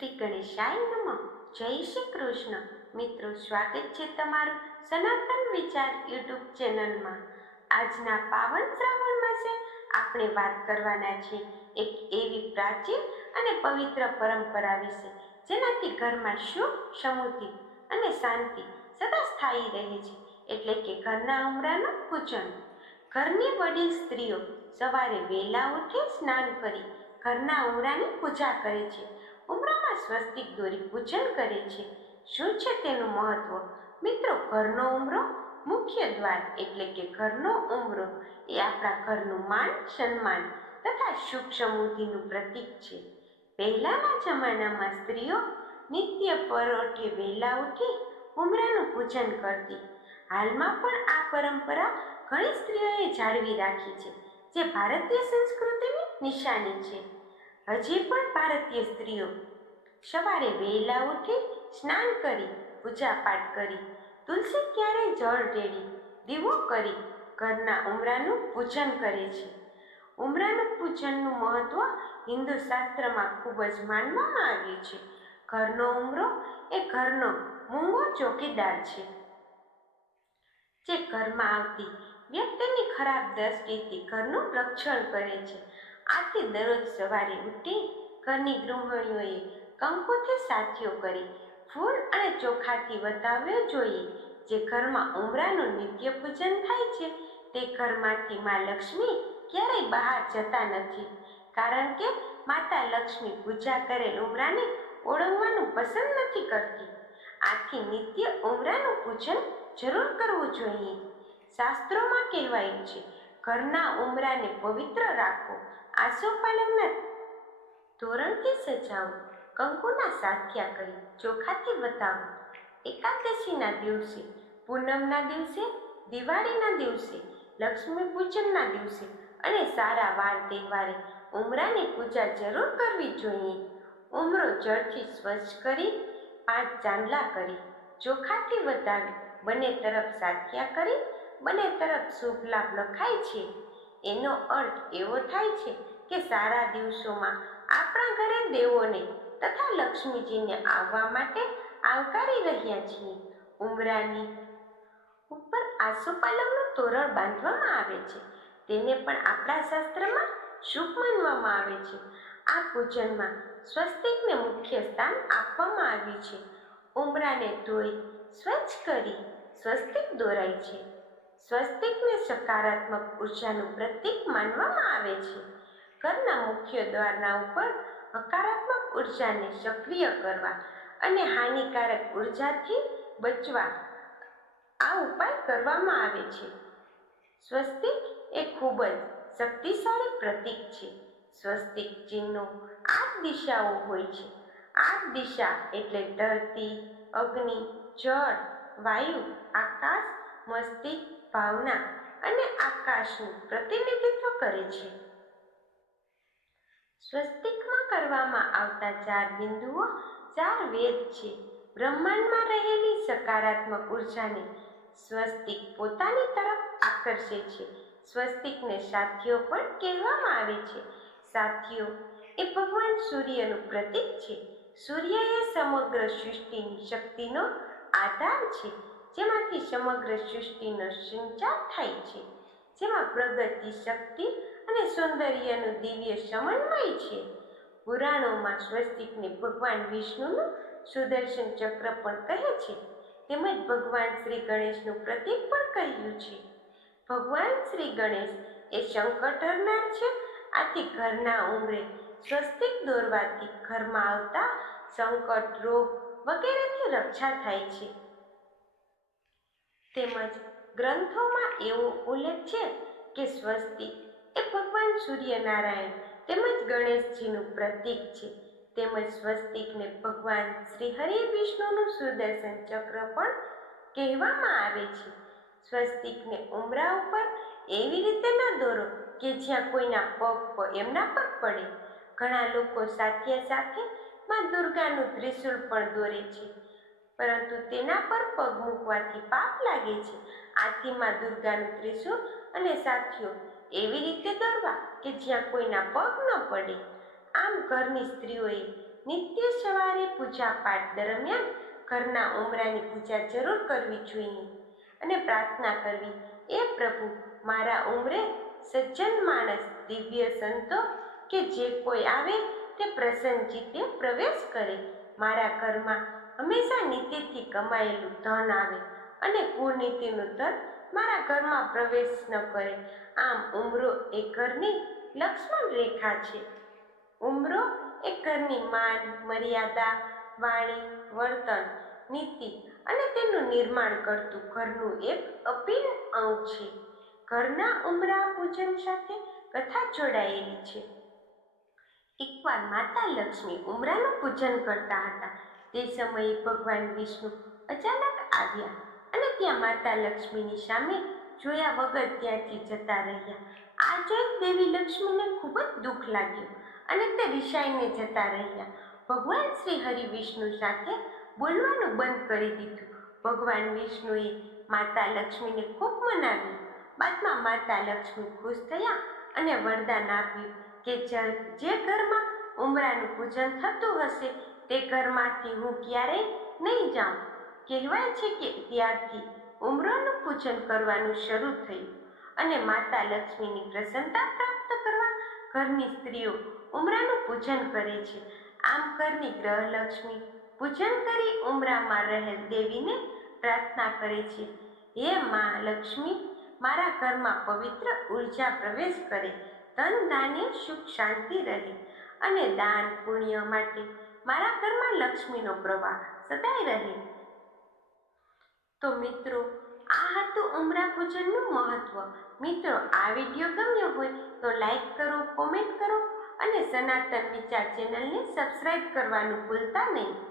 શ્રી ગણેશાય નમઃ. જય શ્રી કૃષ્ણ મિત્રો, સ્વાગત છે તમારું સનાતન વિચાર યુટ્યુબ ચેનલમાં. આજના પાવન શ્રાવણ માસે આપણે વાત કરવાના છીએ એક એવી પ્રાચીન અને પવિત્ર પરંપરા વિશે, જેનાથી ઘરમાં સુખ, સમૃદ્ધિ અને શાંતિ સદા સ્થાયી રહે છે, એટલે કે ઘરના ઉમરાનું પૂજન. ઘરની વડીલ સ્ત્રીઓ સવારે વહેલા ઉઠી સ્નાન કરી ઘરના ઉમરાની પૂજા કરે છે. ઉમરામાં સ્વસ્તિક દોરી પૂજન કરે છે. શું છે તેનું મહત્વ? મિત્રો, ઘરનો ઉમરો મુખ્ય દ્વાર એટલે કે ઘરનો ઉમરો એ આપણા ઘરનું માન, સન્માન તથા સુખ સમૃદ્ધિનું પ્રતીક છે. પહેલાના જમાનામાં સ્ત્રીઓ નિત્ય પરોઠે વહેલા ઉઠી ઉમરાનું પૂજન કરતી. હાલમાં પણ આ પરંપરા ઘણી સ્ત્રીઓએ જાળવી રાખી છે, જે ભારતીય સંસ્કૃતિની નિશાની છે. હજી પણ ભારતીય સ્ત્રીઓ સવારે વહેલા ઉઠી સ્નાન કરી પૂજા પાઠ કરી, તુલસી ક્યારે જળ રેડી, દીવો કરી, ઘરના ઉમરાનું પૂજન કરે છે. ઉમરાનું પૂજનનું મહત્વ હિન્દુ શાસ્ત્રમાં ખૂબ જ માનવામાં આવ્યું છે. ઘરનો ઉમરો એ ઘરનો મૂંગો ચોકીદાર છે. જે ઘરમાં આવતી વ્યક્તિની ખરાબ દ્રષ્ટિથી ઘરનું રક્ષણ કરે છે. આથી દરરોજ સવારે ઉઠી ઘરની ગૃહિણીઓએ કંકુથી સાથીઓ કરી ફૂલ અને ચોખાથી બતાવવો જોઈએ. જે ઘરમાં ઉમરાનું નિત્ય પૂજન થાય છે, તે ઘરમાંથી મા લક્ષ્મી ક્યારેય બહાર જતા નથી. કારણ કે માતા લક્ષ્મી પૂજા કરેલ ઉમરાને ઓળંગવાનું પસંદ નથી કરતી. આથી નિત્ય ઉમરાનું પૂજન જરૂર કરવું જોઈએ. શાસ્ત્રોમાં કહેવાયું છે, ઘરના ઉમરાને પવિત્ર રાખો આસોપાલવના તોરણથી સજાવો કંકુના સાથિયા કરી ચોખાથી બતાવો એકાદશીના દિવસે, પૂનમના દિવસે, દિવાળીના દિવસે, લક્ષ્મી પૂજનના દિવસે અને સારા વાર તહેવારે ઉમરાની પૂજા જરૂર કરવી જોઈએ. ઉમરો જળથી સ્વચ્છ કરી, પાંચ ચાંદલા કરી, ચોખાથી વધાવી, બંને તરફ સાથિયા કરી, બંને તરફ શુભ લાભ લખાય છે. એનો અર્થ એવો થાય છે કે સારા દિવસોમાં આપણા ઘરે દેવોને તથા લક્ષ્મીજીને આવવા માટે આવકારી રહ્યા છીએ. ઉમરાની ઉપર આસોપાલવનું તોરણ બાંધવામાં આવે છે. તેને પણ આપણા શાસ્ત્રમાં શુભ માનવામાં આવે છે. આ પૂજનમાં સ્વસ્તિકને મુખ્ય સ્થાન આપવામાં આવ્યું છે. ઉમરાને ધોઈ, સ્વચ્છ કરી, સ્વસ્તિક દોરાય છે. સ્વસ્તિકને સકારાત્મક ઉર્જાનું પ્રતીક માનવામાં આવે છે. ઘરના મુખ્ય દ્વારના ઉપર હકારાત્મક ઉર્જાને સક્રિય કરવા અને હાનિકારક ઉર્જાથી બચવા આ ઉપાય કરવામાં આવે છે. સ્વસ્તિક એ ખૂબ જ શક્તિશાળી પ્રતીક છે. સ્વસ્તિક ચિહ્નો આઠ દિશાઓ હોય છે. આઠ દિશા એટલે ધરતી, અગ્નિ, જળ, વાયુ, આકાશ મસ્તિષ્ક ભાવના અને આકાશનું પ્રતિનિધિત્વ કરે છે. સ્વસ્તિકમાં કરવામાં આવતા ચાર બિંદુઓ ચાર વેદ છે. બ્રહ્માંડમાં રહેલી સકારાત્મક ઉર્જાને સ્વસ્તિક પોતાની તરફ આકર્ષે છે. સ્વસ્તિકને સાથીઓ પણ કહેવામાં આવે છે. સાથીઓ, એ ભગવાન સૂર્યનું પ્રતીક છે. સૂર્ય એ સમગ્ર સૃષ્ટિની શક્તિનો આધાર છે. જેમાંથી સમગ્ર સૃષ્ટિનો સંચાર થાય છે. જેમાં પ્રગતિ, શક્તિ અને સૌંદર્યનું દિવ્ય સમન્વય છે. પુરાણોમાં સ્વસ્તિકને ભગવાન વિષ્ણુનું સુદર્શન ચક્ર પણ કહે છે. તેમજ ભગવાન શ્રી ગણેશનું પ્રતીક પણ કહ્યું છે. ભગવાન શ્રી ગણેશ એ સંકટ હરનાર છે. આથી ઘરના ઉંમરે સ્વસ્તિક દોરવાથી ઘરમાં આવતા સંકટ, રોગ વગેરેથી રક્ષા થાય છે. તેમજ ગ્રંથોમાં એવો ઉલ્લેખ છે કે સ્વસ્તિક એ ભગવાન સૂર્યનારાયણ તેમજ ગણેશજીનું પ્રતીક છે. તેમજ સ્વસ્તિકને ભગવાન શ્રી હરિ વિષ્ણુનું સુદર્શન ચક્ર પણ કહેવામાં આવે છે. સ્વસ્તિકને ઉમરા ઉપર એવી રીતે ન દોરો કે જ્યાં કોઈના પગ એમના પર પડે. ઘણા લોકો સાથે સાથે માં દુર્ગાનું ત્રિશુલ પણ દોરે છે. પરંતુ તેના પર પગ મૂકવાથી પાપ લાગે છે. આથી માં દુર્ગાનું ત્રિશુલ અને સાથીઓ, એવી રીતે દોરવા કે જ્યાં કોઈના પગ ન પડે. આમ ઘરની સ્ત્રીઓએ નિત્ય સવારે પૂજા પાઠ દરમિયાન ઘરના ઉમરાની પૂજા જરૂર કરવી જોઈએ અને પ્રાર્થના કરવી, એ પ્રભુ, મારા ઉમરે સજ્જન માણસ, દિવ્ય સંતો કે જે કોઈ આવે તે પ્રસન્ન જીતે પ્રવેશ કરે. મારા ઘરમાં હંમેશા નીતિથી કમાયેલું ધન આવે અને કુનીતિનું ધન મારા ઘરમાં પ્રવેશ ન કરે. આમ ઉમરો એ ઘરની લક્ષ્મણ રેખા છે. ઉમરો એ ઘરની માન, મર્યાદા, વાણી, વર્તન, નીતિ અને તેનું નિર્માણ કરતું ઘરનું એક અભિન્ન અંગ છે. ઘરના ઉમરા પૂજન સાથે કથા જોડાયેલી છે. એકવાર માતા લક્ષ્મી ઉમરાનું પૂજન કરતા હતા. તે સમયે ભગવાન વિષ્ણુ અચાનક આવ્યા અને ત્યાં માતા લક્ષ્મીની સામે જોયા વગર ત્યાંથી જતા રહ્યા. આ જોઈ દેવી લક્ષ્મીને ખૂબ જ દુઃખ લાગ્યું અને તે રિસાઈને જતા રહ્યા. ભગવાન શ્રી હરિ વિષ્ણુ સાથે બોલવાનું બંધ કરી દીધું. ભગવાન વિષ્ણુએ માતા લક્ષ્મીને ખૂબ મનાવી બાદમાં માતા લક્ષ્મી ખુશ થયા અને વરદાન આપ્યું કે જ- ઘરમાં ઉમરાનું પૂજન થતું હશે તે ઘરમાંથી હું ક્યારેય નહીં જાઉં? કહેવાય છે કે ત્યારથી ઉમરાનું પૂજન કરવાનું શરૂ થયું અને માતા લક્ષ્મીની પ્રસન્નતા પ્રાપ્ત કરવા ઘરની સ્ત્રીઓ ઉમરાનું પૂજન કરે છે. આમ ઘરની ગ્રહલક્ષ્મી પૂજન કરી ઉમરામાં રહેલ દેવીને પ્રાર્થના કરે છે, હે મા લક્ષ્મી, મારા ઘરમાં પવિત્ર ઊર્જા પ્રવેશ કરે. ધન ધાન્ય સુખ શાંતિ રહે અને દાન પુણ્ય માટે મારા ઘરમાં લક્ષ્મીનો પ્રવાહ સદાય રહે. તો મિત્રો, આ હતું ઉમરા પૂજનનું મહત્વ. મિત્રો, આ વીડિયો ગમ્યો હોય તો લાઈક કરો, કોમેન્ટ કરો અને સનાતન વિચાર ચેનલને સબસ્ક્રાઈબ કરવાનું ભૂલતા નહીં.